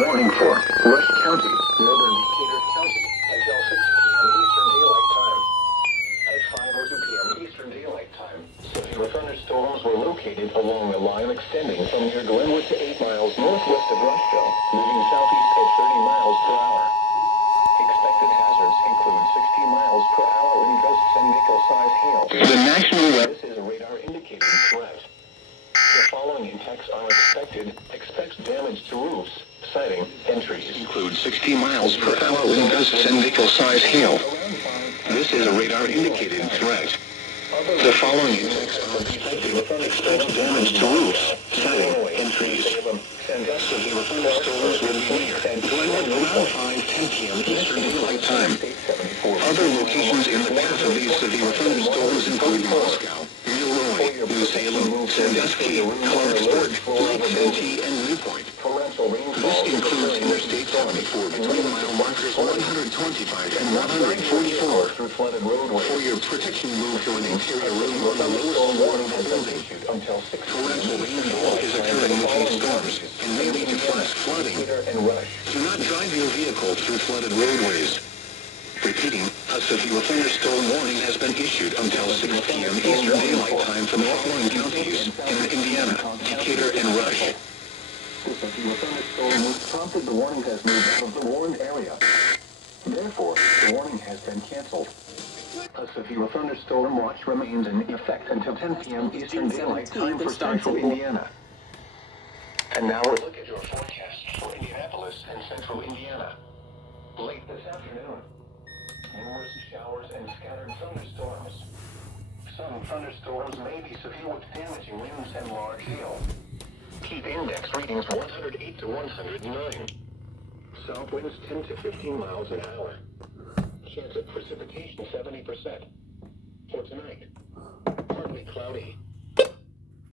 warning for Rush County, northern Decatur County, until 6 p.m. Eastern Daylight Time. At 5:02 p.m. Eastern Daylight Time, severe thunderstorms were located along a line extending from near Glenwood to 8 miles northwest of Rushville, moving southeast at 30 miles per hour. Expected hazards include 60 miles per hour wind gusts and nickel-sized hail. The National Weather is a radar indicating threat. The following impacts are expected. Expect damage to roofs, siding, and trees. Include 60 miles per hour wind gusts and nickel-sized hail. This is a radar indicated threat. The following impacts are expected. Expect damage to roofs, siding, and trees. Severe thunderstorms will be near at Glenwood around 5:10 p.m. Eastern Daylight Time. Other locations in the path of these severe thunderstorms include Moscow, Milroy, New Salem, Sandusky, Clarksburg, Lake Santee, and Newport. This includes Interstate 74 between mile markers 125 and 144. For your protection, move to an interior room on the lowest floor of the building. Torrential rainfall is occurring with these storms and may lead to flash flooding. Do not drive your vehicle through flooded roadways. Repeating, a severe thunderstorm warning has been issued until 6 p.m. Eastern Daylight Time for the following counties in Indiana, Decatur, and Rush. The severe thunderstorm was prompted. The warning has moved out of the warned area. Therefore, the warning has been canceled. A severe thunderstorm watch remains in effect until 10 p.m. Eastern Daylight Time for central Indiana. And now we'll look at your forecast for Indianapolis and central Indiana. Late this afternoon, numerous showers and scattered thunderstorms. Some thunderstorms may be severe with damaging winds and large hail. Keep index readings 108 to 109. South winds 10 to 15 miles an hour. Chance of precipitation 70%. For tonight, partly cloudy.